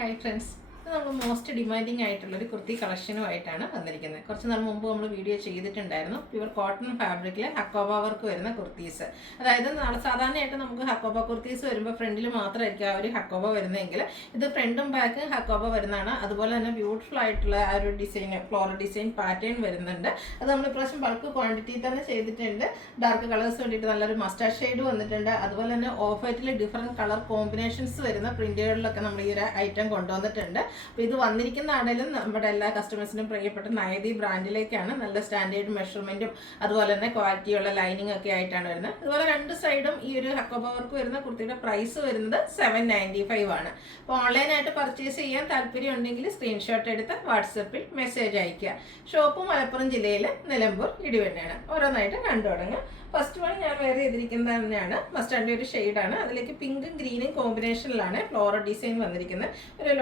Hi friends, ഇത് നമ്മൾ most demanding ആയിട്ടുള്ളൊരു കുർത്തി കളക്ഷനുമായിട്ടാണ് വന്നിരിക്കുന്നത്. കുറച്ച് നാൾ മുമ്പ് നമ്മൾ വീഡിയോ ചെയ്തിട്ടുണ്ടായിരുന്നു. പ്യുവർ കോട്ടൺ ഫാബ്രിക്കിൽ ഹക്കോബ വർക്ക് വരുന്ന കുർത്തീസ്. അതായത് സാധാരണയായിട്ട് നമുക്ക് ഹക്കോബ കുർത്തീസ് വരുമ്പോൾ ഫ്രണ്ടിൽ മാത്രമായിരിക്കും ആ ഒരു ഹക്കോബ വരുന്നതെങ്കിൽ ഇത് ഫ്രണ്ടും ബാക്കും ഹക്കോബ വരുന്നതാണ്. അതുപോലെ തന്നെ ബ്യൂട്ടിഫുൾ ആയിട്ടുള്ള ആ ഒരു ഡിസൈൻ, ഫ്ലോറൽ ഡിസൈൻ പാറ്റേൺ വരുന്നുണ്ട്. അത് നമ്മൾ ഇപ്രാവശ്യം ബൾക്ക് ക്വാണ്ടിറ്റി തന്നെ ചെയ്തിട്ടുണ്ട്. ഡാർക്ക് കളേഴ്സ് വേണ്ടിയിട്ട് നല്ലൊരു മസ്റ്റാർഡ് ഷെയ്ഡ് വന്നിട്ടുണ്ട്. അതുപോലെ തന്നെ ഓഫ് വൈറ്റിൽ ഡിഫറെൻറ്റ് കളർ കോമ്പിനേഷൻസ് വരുന്ന പ്രിന്റുകളിലൊക്കെ നമ്മൾ ഈ ഒരു ഐറ്റം കൊണ്ടുവന്നിട്ടുണ്ട്. അപ്പോൾ ഇത് വന്നിരിക്കുന്ന ആണെങ്കിലും നമ്മുടെ എല്ലാ കസ്റ്റമേഴ്സിനും പ്രിയപ്പെട്ട നയതി ബ്രാൻഡിലേക്കാണ്. നല്ല സ്റ്റാൻഡേർഡ് മെഷർമെൻറ്റും അതുപോലെ തന്നെ ക്വാളിറ്റിയുള്ള ലൈനിങ് ഒക്കെ ആയിട്ടാണ് വരുന്നത്. അതുപോലെ രണ്ട് സൈഡും ഈ ഒരു ഹക്കോബ വർക്ക് വരുന്ന കുർത്തിയുടെ പ്രൈസ് വരുന്നത് 795 ആണ്. അപ്പോൾ ഓൺലൈനായിട്ട് പർച്ചേസ് ചെയ്യാൻ താല്പര്യം ഉണ്ടെങ്കിൽ സ്ക്രീൻഷോട്ട് എടുത്ത് വാട്സപ്പിൽ മെസ്സേജ് അയയ്ക്കുക. ഷോപ്പ് മലപ്പുറം ജില്ലയിൽ നിലമ്പൂർ ഇടിവണ്ണയാണ്. ഓരോന്നായിട്ട് കണ്ടു തുടങ്ങുക. ഫസ്റ്റ് വൺ ഞാൻ വെയർ ചെയ്തിരിക്കുന്നത് തന്നെയാണ് മസ്റ്റാർഡിൻ്റെ ഒരു ഷെയ്ഡാണ്. അതിലേക്ക് പിങ്കും ഗ്രീനും കോമ്പിനേഷനിലാണ് ഫ്ലോറൽ ഡിസൈൻ വന്നിരിക്കുന്നത്. ഒരു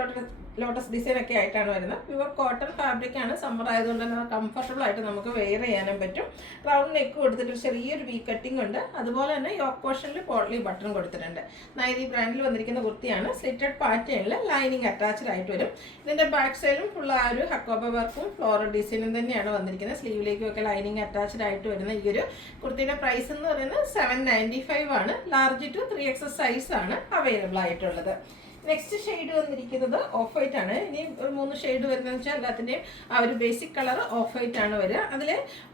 ലോട്ടസ് ഡിസൈൻ ഒക്കെ ആയിട്ടാണ് വരുന്നത്. പ്യുവർ കോട്ടൺ ഫാബ്രിക് ആണ്. സമ്മർ ആയതുകൊണ്ട് തന്നെ കംഫർട്ടബിൾ ആയിട്ട് നമുക്ക് വെയർ ചെയ്യാനും പറ്റും. റൗണ്ട് നെക്ക് കൊടുത്തിട്ട് ചെറിയൊരു വി കട്ടിംഗ് ഉണ്ട്. അതുപോലെ തന്നെ യോക്ക് പോർഷനിൽ പോട്ട്ലി ബട്ടൺ കൊടുത്തിട്ടുണ്ട്. നൈതി ബ്രാൻഡിൽ വന്നിരിക്കുന്ന കുർത്തിയാണ്. സ്ലിറ്റഡ് പാറ്റേണിൽ ലൈനിങ് അറ്റാച്ച്ഡ് ആയിട്ട് വരും. ഇതിന്റെ ബാക്ക് സൈഡും ഫുൾ ആ ഒരു ഹക്കോബ വർക്കും ഫ്ലോറൽ ഡിസൈനും തന്നെയാണ് വന്നിരിക്കുന്നത്. സ്ലീവിലേക്കും ഒക്കെ ലൈനിങ് അറ്റാച്ച്ഡ് ആയിട്ട് വരുന്ന ഈ ഒരു കുർത്തിയുടെ പ്രൈസ് എന്ന് പറയുന്നത് 795 ആണ്. ലാർജ് ടു 3XS സൈസ് ആണ് അവൈലബിൾ ആയിട്ടുള്ളത്. നെക്സ്റ്റ് ഷെയ്ഡ് വന്നിരിക്കുന്നത് ഓഫ് വൈറ്റ് ആണ്. ഇനി ഒരു 3 ഷെയ്ഡ് വരുന്നതെന്ന് വെച്ചാൽ എല്ലാത്തിൻ്റെയും ആ ഒരു ബേസിക് കളർ ഓഫ് വൈറ്റ് ആണ് വരിക. അതിൽ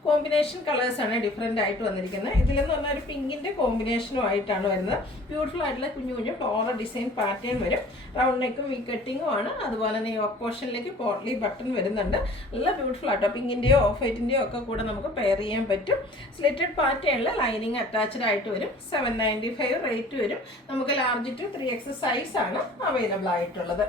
കോമ്പിനേഷൻ കളേഴ്സാണ് ഡിഫറെൻ്റ് ആയിട്ട് വന്നിരിക്കുന്നത്. ഇതിലെന്ന് പറഞ്ഞാൽ ഒരു പിങ്കിൻ്റെ കോമ്പിനേഷനും ആയിട്ടാണ് വരുന്നത്. ബ്യൂട്ടിഫുൾ ആയിട്ടുള്ള കുഞ്ഞു കുഞ്ഞു ഫ്ലോറൽ ഡിസൈൻ പാറ്റേൺ വരും. റൗണ്ട് നെക്കും വി കട്ടിങ്ങും ആണ്. അതുപോലെ തന്നെ യോക്ക് പോർഷനിലേക്ക് പോട്ട്ലി ബട്ടൺ വരുന്നുണ്ട്. നല്ല ബ്യൂട്ടിഫുൾ ആട്ടോ. പിങ്കിൻ്റെയോ ഓഫ് വൈറ്റിൻ്റെയോ ഒക്കെ കൂടെ നമുക്ക് പെയർ ചെയ്യാൻ പറ്റും. സ്ലിറ്റഡ് പാറ്റേണിൽ ലൈനിങ് അറ്റാച്ച്ഡ് ആയിട്ട് വരും. 795 റേറ്റ് വരും. നമുക്ക് ലാർജ് ടു 3XS സൈസ് ആണ് അവൈലബിൾ ആയിട്ടുള്ളത്.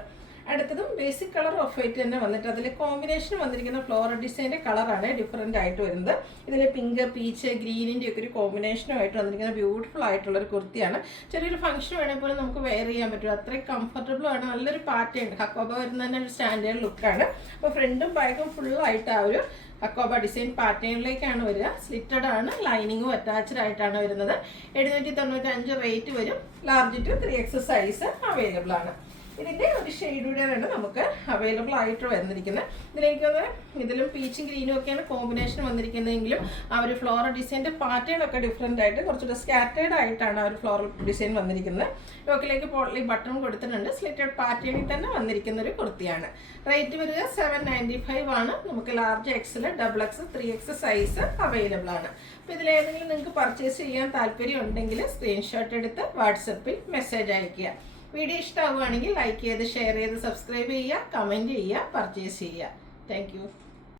അടുത്തതും ബേസിക് കളർ ഓഫ് വൈറ്റ് തന്നെ വന്നിട്ട് അതിൽ കോമ്പിനേഷൻ വന്നിരിക്കുന്ന ഫ്ലോറൽ ഡിസൈൻ്റെ കളറാണ് ഡിഫറെൻ്റ് ആയിട്ട് വരുന്നത്. ഇതിൽ പിങ്ക്, പീച്ച്, ഗ്രീനിൻ്റെ ഒക്കെ ഒരു കോമ്പിനേഷനുമായിട്ട് വന്നിരിക്കുന്ന ബ്യൂട്ടിഫുൾ ആയിട്ടുള്ളൊരു കുർത്തിയാണ്. ചെറിയൊരു ഫംഗ്ഷൻ വേണമെങ്കിൽ പോലും നമുക്ക് വെയർ ചെയ്യാൻ പറ്റും. അത്രയും കംഫർട്ടബിൾ ആണ്. നല്ലൊരു പാറ്റേൺ ഹക്കോബ വരുന്ന തന്നെ ഒരു സ്റ്റാൻഡേർഡ് ലുക്കാണ്. അപ്പോൾ ഫ്രണ്ടും ബാക്കും ഫുള്ളായിട്ട് ആ ഒരു ഹക്കോബ ഡിസൈൻ പാറ്റേണിലേക്കാണ് വരിക. സ്ലിറ്റഡ് ആണ്. ലൈനിങ്ങും അറ്റാച്ച്ഡ് ആയിട്ടാണ് വരുന്നത്. 795 റേറ്റ് വരും. Large to 3XS size available ആണ്. ഇതിൻ്റെ ഒരു ഷെയ്ഡുകൂടെയാണ് നമുക്ക് അവൈലബിൾ ആയിട്ട് വന്നിരിക്കുന്നത്. ഇതിലും പീച്ചും ഗ്രീനും ഒക്കെയാണ് കോമ്പിനേഷൻ വന്നിരിക്കുന്നതെങ്കിലും ആ ഒരു ഫ്ലോറൽ ഡിസൈൻ്റെ പാറ്റേൺ ഒക്കെ ഡിഫറെൻ്റ് ആയിട്ട് കുറച്ചുകൂടെ സ്കാറ്റേർഡ് ആയിട്ടാണ് ആ ഒരു ഫ്ലോറൽ ഡിസൈൻ വന്നിരിക്കുന്നത്. യോക്കിലേക്ക് പോട്ട്ലി ബട്ടൺ കൊടുത്തിട്ടുണ്ട്. സ്ലിറ്റഡ് പാറ്റേണിൽ തന്നെ വന്നിരിക്കുന്ന ഒരു കുർത്തിയാണ്. റേറ്റ് വരിക 795 ആണ്. നമുക്ക് large XL, XXX, 3XS size available ആണ്. അപ്പോൾ ഇതിലേതെങ്കിലും നിങ്ങൾക്ക് പർച്ചേസ് ചെയ്യാൻ താല്പര്യം ഉണ്ടെങ്കിൽ സ്ക്രീൻഷോട്ട് എടുത്ത് വാട്സപ്പിൽ മെസ്സേജ് അയയ്ക്കുക. വീഡിയോ ഇഷ്ടമാവുകയാണെങ്കിൽ ലൈക്ക് ചെയ്ത്, ഷെയർ ചെയ്ത്, സബ്സ്ക്രൈബ് ചെയ്യുക, കമൻറ്റ് ചെയ്യുക, പർച്ചേസ് ചെയ്യുക. താങ്ക്